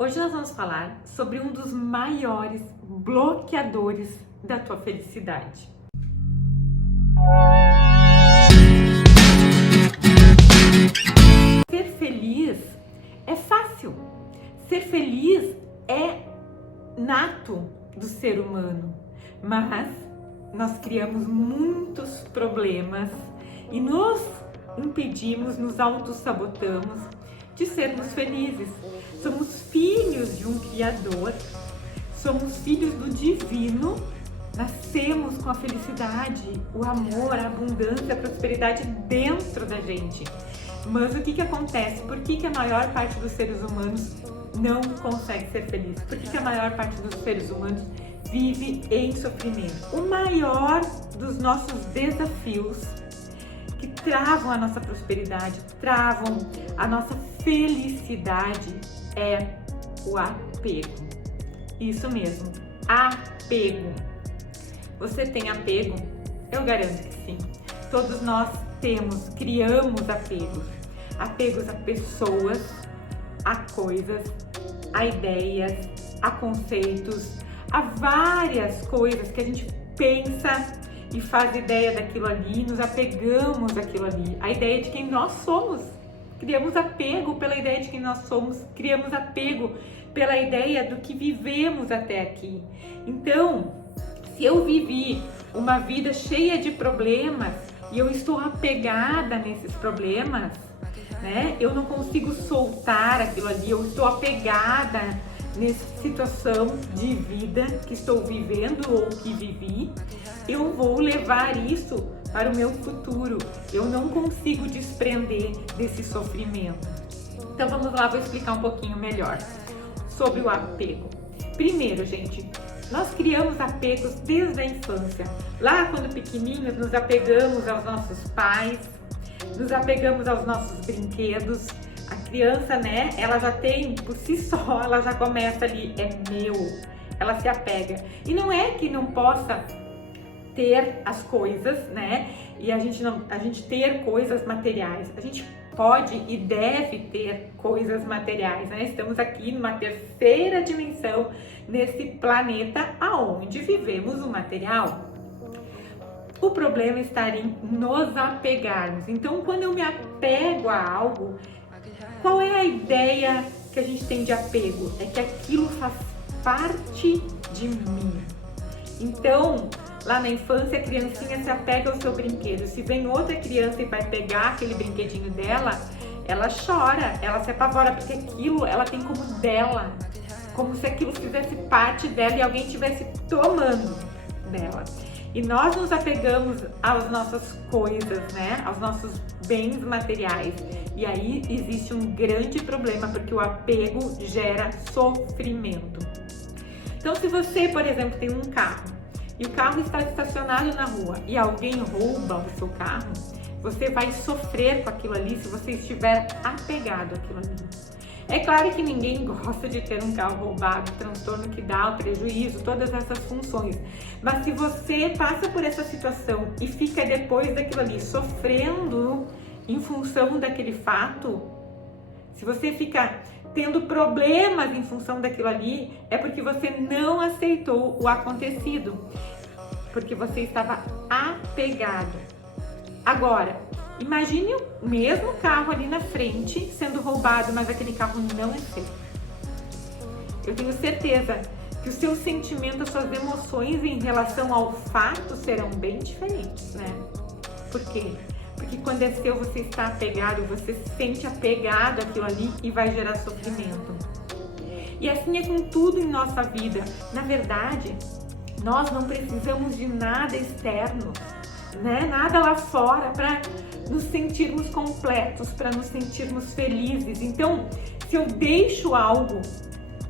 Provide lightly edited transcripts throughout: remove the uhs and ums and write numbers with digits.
Hoje nós vamos falar sobre um dos maiores bloqueadores da tua felicidade. Ser feliz é fácil. Ser feliz é nato do ser humano, mas nós criamos muitos problemas e nos impedimos, nos autossabotamos de sermos felizes. Somos filhos de um Criador, somos filhos do Divino, nascemos com a felicidade, o amor, a abundância, a prosperidade dentro da gente. Mas o que acontece? Por que a maior parte dos seres humanos não consegue ser feliz? Por que a maior parte dos seres humanos vive em sofrimento? O maior dos nossos desafios que travam a nossa prosperidade, travam a nossa felicidade é o apego. Isso mesmo, apego. Você tem apego? Eu garanto que sim. Todos nós temos, criamos apegos. Apegos a pessoas, a coisas, a ideias, a conceitos, a várias coisas que a gente pensa e faz ideia daquilo ali, nos apegamos àquilo ali, a ideia de quem nós somos. Criamos apego pela ideia de quem nós somos, criamos apego pela ideia do que vivemos até aqui. Então, se eu vivi uma vida cheia de problemas e eu estou apegada nesses problemas, né? Eu não consigo soltar aquilo ali, eu estou apegada nessa situação de vida que estou vivendo ou que vivi, eu vou levar isso para o meu futuro. Eu não consigo desprender desse sofrimento. Então vamos lá, vou explicar um pouquinho melhor sobre o apego. Primeiro, gente, nós criamos apegos desde a infância. Lá quando pequenininhos, nos apegamos aos nossos pais, nos apegamos aos nossos brinquedos. A criança, né, ela já tem, por si só, ela já começa ali, é meu, ela se apega. E não é que não possa ter as coisas, né, e a gente ter coisas materiais. A gente pode e deve ter coisas materiais, né? Estamos aqui numa terceira dimensão, nesse planeta aonde vivemos o material. O problema está em nos apegarmos. Então, quando eu me apego a algo, qual é a ideia que a gente tem de apego? É que aquilo faz parte de mim. Então, lá na infância, a criancinha se apega ao seu brinquedo. Se vem outra criança e vai pegar aquele brinquedinho dela, ela chora, ela se apavora, porque aquilo ela tem como dela. Como se aquilo fizesse parte dela e alguém estivesse tomando dela. E nós nos apegamos às nossas coisas, né? Aos nossos bens materiais. E aí existe um grande problema, porque o apego gera sofrimento. Então, se você, por exemplo, tem um carro e o carro está estacionado na rua e alguém rouba o seu carro, você vai sofrer com aquilo ali se você estiver apegado àquilo ali. É claro que ninguém gosta de ter um carro roubado, o transtorno que dá, o prejuízo, todas essas funções. Mas se você passa por essa situação e fica depois daquilo ali sofrendo em função daquele fato, se você fica tendo problemas em função daquilo ali, é porque você não aceitou o acontecido, porque você estava apegado. Agora, imagine o mesmo carro ali na frente sendo roubado, mas aquele carro não é seu. Eu tenho certeza que o seu sentimento, as suas emoções em relação ao fato serão bem diferentes, né? Por quê? Porque quando é seu, você está apegado, você se sente apegado àquilo ali e vai gerar sofrimento. E assim é com tudo em nossa vida. Na verdade, nós não precisamos de nada externo, né? Nada lá fora para nos sentirmos completos, para nos sentirmos felizes. Então, se eu deixo algo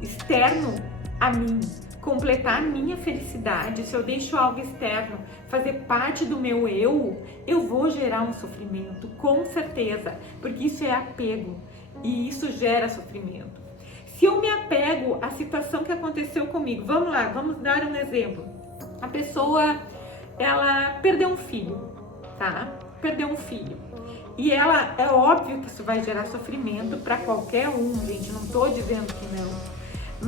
externo a mim completar a minha felicidade, se eu deixo algo externo fazer parte do meu eu vou gerar um sofrimento, com certeza, porque isso é apego e isso gera sofrimento. Se eu me apego à situação que aconteceu comigo, vamos lá, vamos dar um exemplo. A pessoa, ela perdeu um filho, tá? Perdeu um filho. E ela, é óbvio que isso vai gerar sofrimento para qualquer um, gente, não tô dizendo que não.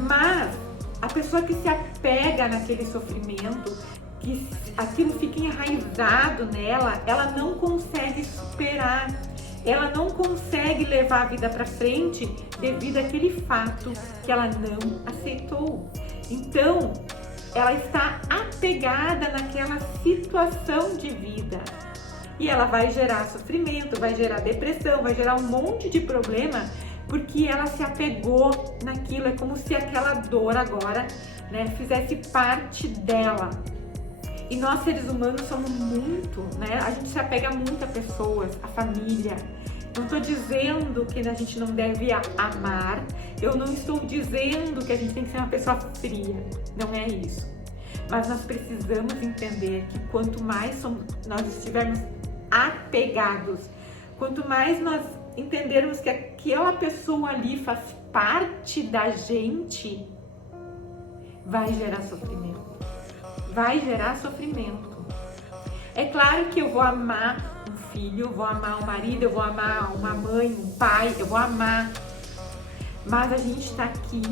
Mas a pessoa que se apega naquele sofrimento, que aquilo fica enraizado nela, ela não consegue superar, ela não consegue levar a vida para frente devido àquele fato que ela não aceitou. Então, ela está apegada naquela situação de vida e ela vai gerar sofrimento, vai gerar depressão, vai gerar um monte de problema porque ela se apegou naquilo. É como se aquela dor agora, né, fizesse parte dela. E nós, seres humanos, somos muito, né? A gente se apega muito a pessoas, a família. Não estou dizendo que a gente não deve amar, eu não estou dizendo que a gente tem que ser uma pessoa fria, não é isso. Mas nós precisamos entender que quanto mais nós estivermos apegados, quanto mais nós entendermos que aquela pessoa ali faz parte da gente, vai gerar sofrimento. Vai gerar sofrimento. É claro que eu vou amar um filho, eu vou amar um marido, eu vou amar uma mãe, um pai, eu vou amar. Mas a gente está aqui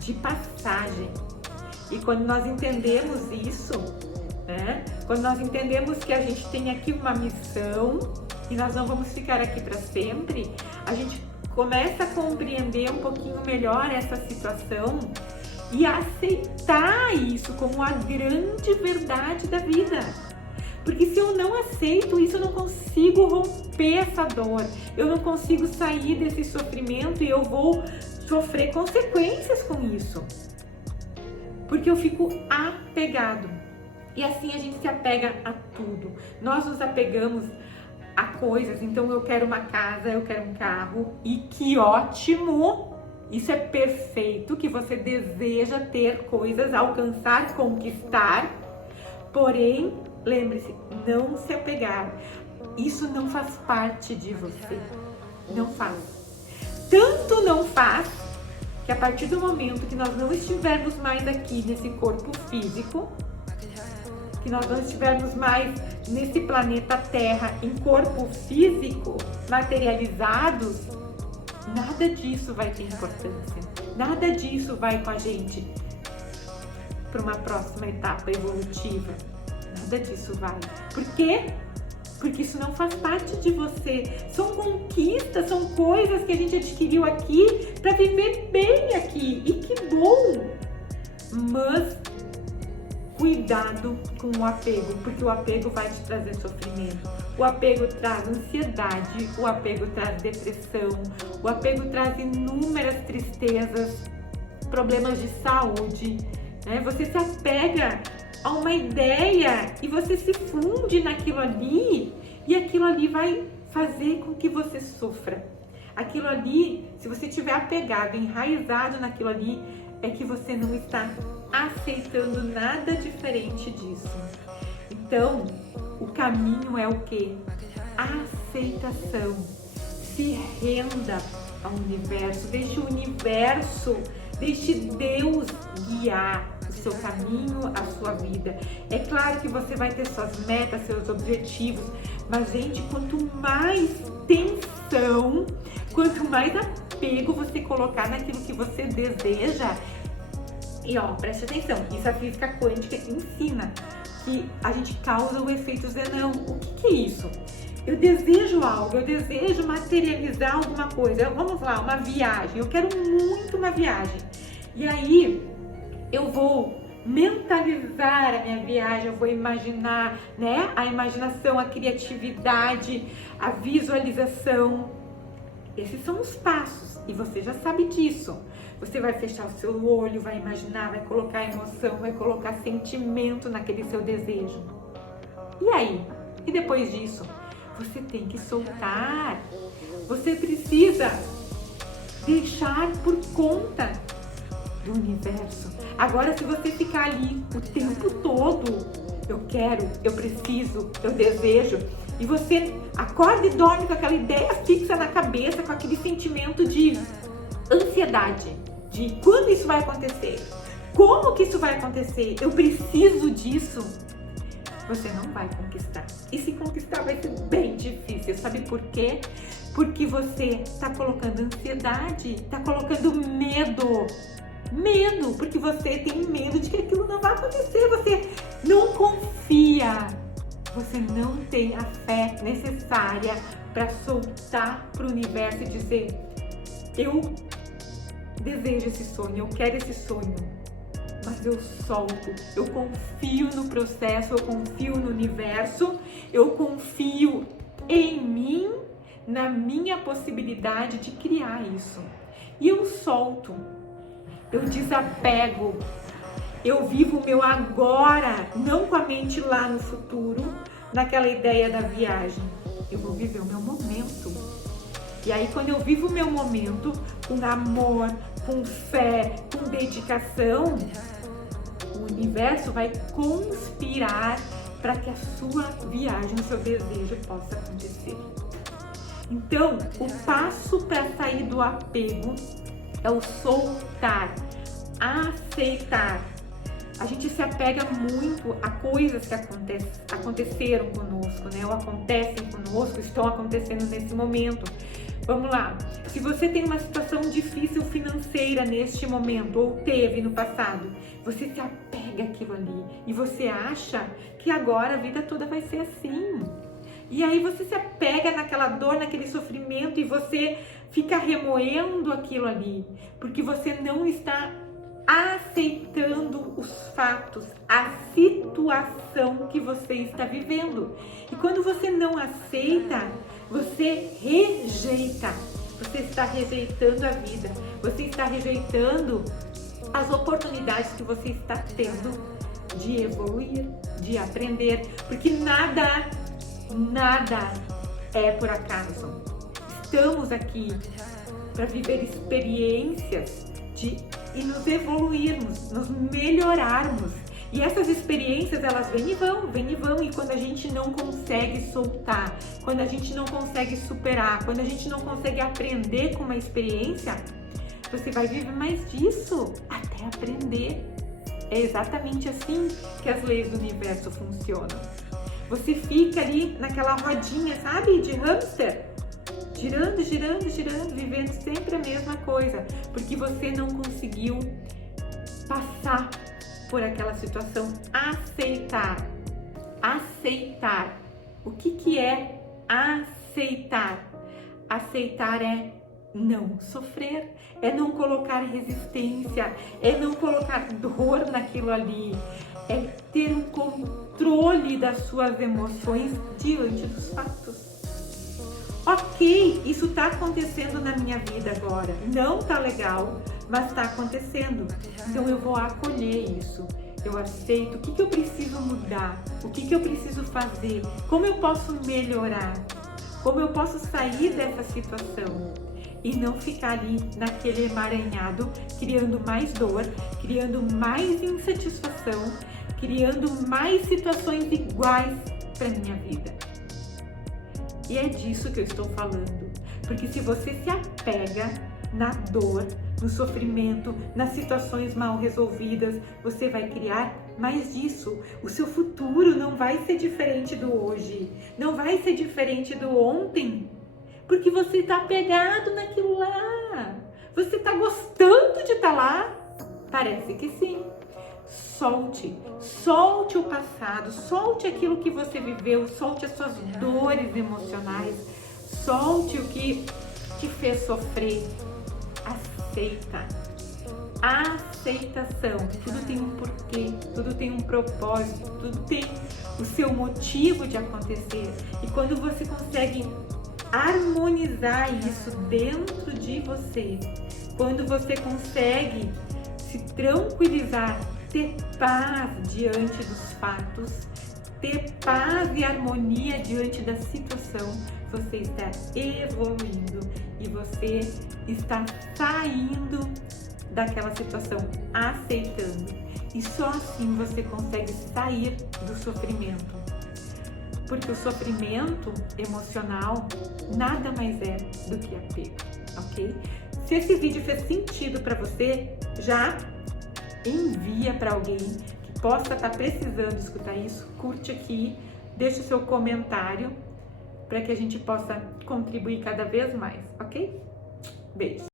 de passagem. E quando nós entendemos isso, né? Quando nós entendemos que a gente tem aqui uma missão e nós não vamos ficar aqui para sempre, a gente começa a compreender um pouquinho melhor essa situação e aceitar isso como a grande verdade da vida. Porque se eu não aceito isso, eu não consigo romper essa dor, eu não consigo sair desse sofrimento e eu vou sofrer consequências com isso. Porque eu fico apegado. E assim a gente se apega a tudo. Nós nos apegamos a coisas. Então eu quero uma casa, eu quero um carro. E que ótimo! Isso é perfeito, que você deseja ter coisas, alcançar, conquistar. Porém, lembre-se, não se apegar. Isso não faz parte de você. Não faz. Tanto não faz que a partir do momento que nós não estivermos mais aqui nesse corpo físico, que nós não estivermos mais nesse planeta Terra em corpo físico, materializados, nada disso vai ter importância. Nada disso vai com a gente para uma próxima etapa evolutiva. Nada disso vai. Por quê? Porque isso não faz parte de você. São conquistas, são coisas que a gente adquiriu aqui para viver bem aqui. E que bom! Mas cuidado com o apego, porque o apego vai te trazer sofrimento. O apego traz ansiedade, o apego traz depressão, o apego traz inúmeras tristezas, problemas de saúde, né? Você se apega a uma ideia e você se funde naquilo ali e aquilo ali vai fazer com que você sofra. Aquilo ali, se você estiver apegado, enraizado naquilo ali, é que você não está aceitando nada diferente disso. Então, o caminho é o quê? A aceitação. Se renda ao universo, deixe o universo, deixe Deus guiar o seu caminho, a sua vida. É claro que você vai ter suas metas, seus objetivos, mas, gente, quanto mais tensão, quanto mais apego você colocar naquilo que você deseja, e ó, preste atenção, isso a física quântica ensina, que a gente causa o efeito Zenão. O que é isso? Eu desejo algo, eu desejo materializar alguma coisa. Vamos lá, uma viagem, eu quero muito uma viagem. E aí, eu vou mentalizar a minha viagem, eu vou imaginar, né? A imaginação, a criatividade, a visualização. Esses são os passos e você já sabe disso. Você vai fechar o seu olho, vai imaginar, vai colocar emoção, vai colocar sentimento naquele seu desejo. E aí? E depois disso? Você tem que soltar. Você precisa deixar por conta do universo. Agora, se você ficar ali o tempo todo, eu quero, eu preciso, eu desejo, e você acorda e dorme com aquela ideia fixa na cabeça, com aquele sentimento de ansiedade, de quando isso vai acontecer, como que isso vai acontecer, eu preciso disso, você não vai conquistar. E se conquistar vai ser bem difícil, sabe por quê? Porque você está colocando ansiedade, está colocando medo Medo, porque você tem medo de que aquilo não vai acontecer, você não confia, você não tem a fé necessária para soltar para o universo e dizer: eu desejo esse sonho, eu quero esse sonho, mas eu solto, eu confio no processo, eu confio no universo, eu confio em mim, na minha possibilidade de criar isso. E eu solto, eu desapego, eu vivo o meu agora, não com a mente lá no futuro, naquela ideia da viagem. Eu vou viver o meu momento. E aí, quando eu vivo o meu momento, com amor, com fé, com dedicação, o universo vai conspirar para que a sua viagem, o seu desejo possa acontecer. Então, o passo para sair do apego é o soltar, aceitar. A gente se apega muito a coisas que aconteceram conosco, né? Ou acontecem conosco, estão acontecendo nesse momento. Vamos lá. Se você tem uma situação difícil financeira neste momento, ou teve no passado, você se apega àquilo ali e você acha que agora a vida toda vai ser assim. E aí você se apega naquela dor, naquele sofrimento e você fica remoendo aquilo ali, porque você não está aceitando os fatos, a situação que você está vivendo. E quando você não aceita, você rejeita. Você está rejeitando a vida, você está rejeitando as oportunidades que você está tendo de evoluir, de aprender, porque nada é por acaso. Estamos aqui para viver experiências e nos evoluirmos, nos melhorarmos. E essas experiências, elas vêm e vão. E quando a gente não consegue soltar, quando a gente não consegue superar, quando a gente não consegue aprender com uma experiência, você vai viver mais disso até aprender. É exatamente assim que as leis do universo funcionam. Você fica ali naquela rodinha, sabe, de hamster, girando, vivendo sempre a mesma coisa, porque você não conseguiu passar por aquela situação, aceitar. O que é aceitar? Aceitar é não sofrer, é não colocar resistência, é não colocar dor naquilo ali, é ter um controle das suas emoções diante dos fatos. Ok, isso está acontecendo na minha vida agora, não tá legal, mas está acontecendo. Então eu vou acolher isso, eu aceito. O que eu preciso mudar? O que eu preciso fazer? Como eu posso melhorar? Como eu posso sair dessa situação? E não ficar ali naquele emaranhado, criando mais dor, criando mais insatisfação, criando mais situações iguais para minha vida. E é disso que eu estou falando, porque se você se apega na dor, no sofrimento, nas situações mal resolvidas, você vai criar mais disso. O seu futuro não vai ser diferente do hoje, não vai ser diferente do ontem, porque você está apegado naquilo lá. Você está gostando de estar lá? Parece que sim. Solte o passado, solte aquilo que você viveu, solte as suas dores emocionais, solte o que te fez sofrer. Aceita. Aceitação. Tudo tem um porquê, tudo tem um propósito, tudo tem o seu motivo de acontecer. E quando você consegue harmonizar isso dentro de você, quando você consegue se tranquilizar, ter paz diante dos fatos, ter paz e harmonia diante da situação, você está evoluindo e você está saindo daquela situação, aceitando. E só assim você consegue sair do sofrimento. Porque o sofrimento emocional nada mais é do que apego, ok? Se esse vídeo fez sentido para você, já envia para alguém que possa estar precisando escutar isso, curte aqui, deixa o seu comentário para que a gente possa contribuir cada vez mais, ok? Beijo!